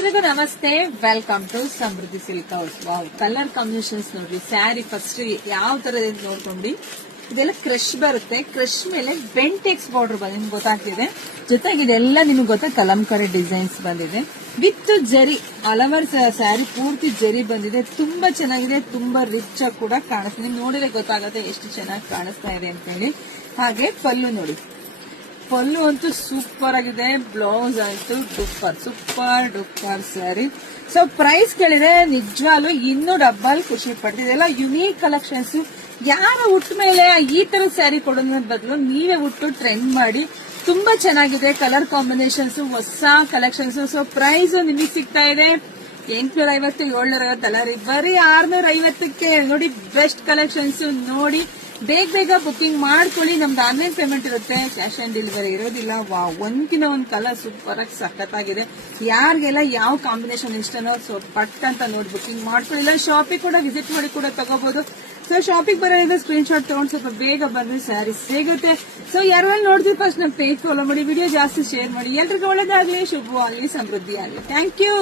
ಎಲ್ರಿಗೂ ನಮಸ್ತೆ, welcome to Samruddhi silk house. Wow, colour combinations ನೋಡ್ರಿ. ಸ್ಯಾರಿ ಫಸ್ಟ್ ಯಾವ ತರ ನೋಡ್ಕೊಂಡಿ. ಇದೆಲ್ಲ ಕ್ರಶ್ ಬರುತ್ತೆ. ಕ್ರಶ್ ಮೇಲೆ ಬೆಂಟೆಕ್ಸ್ ಬಾರ್ಡರ್ ಬಂದಿದೆ, ನಿಮ್ಗೆ ಗೊತ್ತಾಗ್ತಿದೆ. ಜೊತೆಗೆ ಇದೆಲ್ಲ ನಿಮ್ಗೆ ಗೊತ್ತಾ ಕಲಂಕಾರಿ ಡಿಸೈನ್ಸ್ ಬಂದಿದೆ ವಿತ್ ಜರಿ. ಹಲವಾರು ಸ್ಯಾರಿ ಪೂರ್ತಿ ಜರಿ ಬಂದಿದೆ. ತುಂಬಾ ಚೆನ್ನಾಗಿದೆ, ತುಂಬಾ ರಿಚ್ ಆಗಿ ಕೂಡ ಕಾಣಿಸ್ತಿದೆ. ನಿಮ್ಗೆ ನೋಡಿದ್ರೆ ಗೊತ್ತಾಗುತ್ತೆ ಎಷ್ಟು ಚೆನ್ನಾಗಿ ಕಾಣಿಸ್ತಾ ಇದೆ ಅಂತ ಹೇಳಿ. ಹಾಗೆ ಪಲ್ಲು ನೋಡಿ, ಪಲ್ಲು ಅಂತೂ ಸೂಪರ್ ಆಗಿದೆ. ಬ್ಲೌಸ್ ಅಂತೂ super duper sari. So price ಕೇಳಿದ್ರೆ ನಿಜವಾಗ್ಲೂ ಇನ್ನೂ ಡಬ್ಬಲ್ ಖುಷಿ ಪಡ್ತಿದೆ. ಎಲ್ಲ ಯುನೀಕ್ ಕಲೆಕ್ಷನ್ಸ್. ಯಾರ ಉಟ್ಟ ಮೇಲೆ ಈ ತರ ಸ್ಯಾರಿ ಕೊಡೋದ್ರ ಬದಲು ನೀವೇ ಉಟ್ಟು ಟ್ರೆಂಡ್ ಮಾಡಿ. ತುಂಬಾ ಚೆನ್ನಾಗಿದೆ ಕಲರ್ ಕಾಂಬಿನೇಷನ್ಸ್, ಹೊಸ ಕಲೆಕ್ಷನ್ಸ್. ಸೊ ಪ್ರೈಸ್ ನಿಮಗೆ ಸಿಗ್ತಾ ಇದೆ 850, 750 ಅಲ್ಲ ರೀ, ಬರೀ 650ಕ್ಕೆ ನೋಡಿ. ಬೆಸ್ಟ್ ಕಲೆಕ್ಷನ್ಸ್ ನೋಡಿ. ಬೇಗ ಬುಕಿಂಗ್ ಮಾಡ್ಕೊಳ್ಳಿ. ನಮ್ದು ಆನ್ಲೈನ್ ಪೇಮೆಂಟ್ ಇರುತ್ತೆ, ಕ್ಯಾಶ್ ಆನ್ ಡೆಲಿವರಿ ಇರೋದಿಲ್ಲ. ಒಂದ್ಕಿನ ಒಂದ್ ಕಲರ್ ಸೂಪರ್ ಆಗಿ ಸಖತ್ತಾಗಿದೆ. ಯಾರಿಗೆಲ್ಲ ಯಾವ ಕಾಂಬಿನೇಷನ್ ಇಷ್ಟನೋ ಸೊ ಪಟ್ ಅಂತ ನೋಡಿ ಬುಕಿಂಗ್ ಮಾಡ್ಕೊಳ್ಳಿ. ಇಲ್ಲ ಶಾಪಿಗೆ ಕೂಡ ವಿಸಿಟ್ ಮಾಡಿ ಕೂಡ ತಗೋಬಹುದು. ಸೊ ಶಾಪಿಗೆ ಬರೋದ್ರಿಂದ ಸ್ಕ್ರೀನ್ ಶಾಟ್ ತಗೊಂಡು ಸ್ವಲ್ಪ ಬೇಗ ಬಂದ್ರೆ ಸ್ಯಾರೀಸ್ ಸಿಗುತ್ತೆ. ಸೊ ಯಾರು ನೋಡ್ತೀವಿ ಫಸ್ಟ್ ನಮ್ಮ ಪೇಜ್ ಫಾಲೋ ಮಾಡಿ, ವಿಡಿಯೋ ಜಾಸ್ತಿ ಶೇರ್ ಮಾಡಿ. ಎಲ್ರಿಗೂ ಒಳ್ಳೇದಾಗ್ಲಿ, ಶುಭವಾಗ್ಲಿ, ಸಮೃದ್ಧಿ ಆಗ್ಲಿ. Thank you.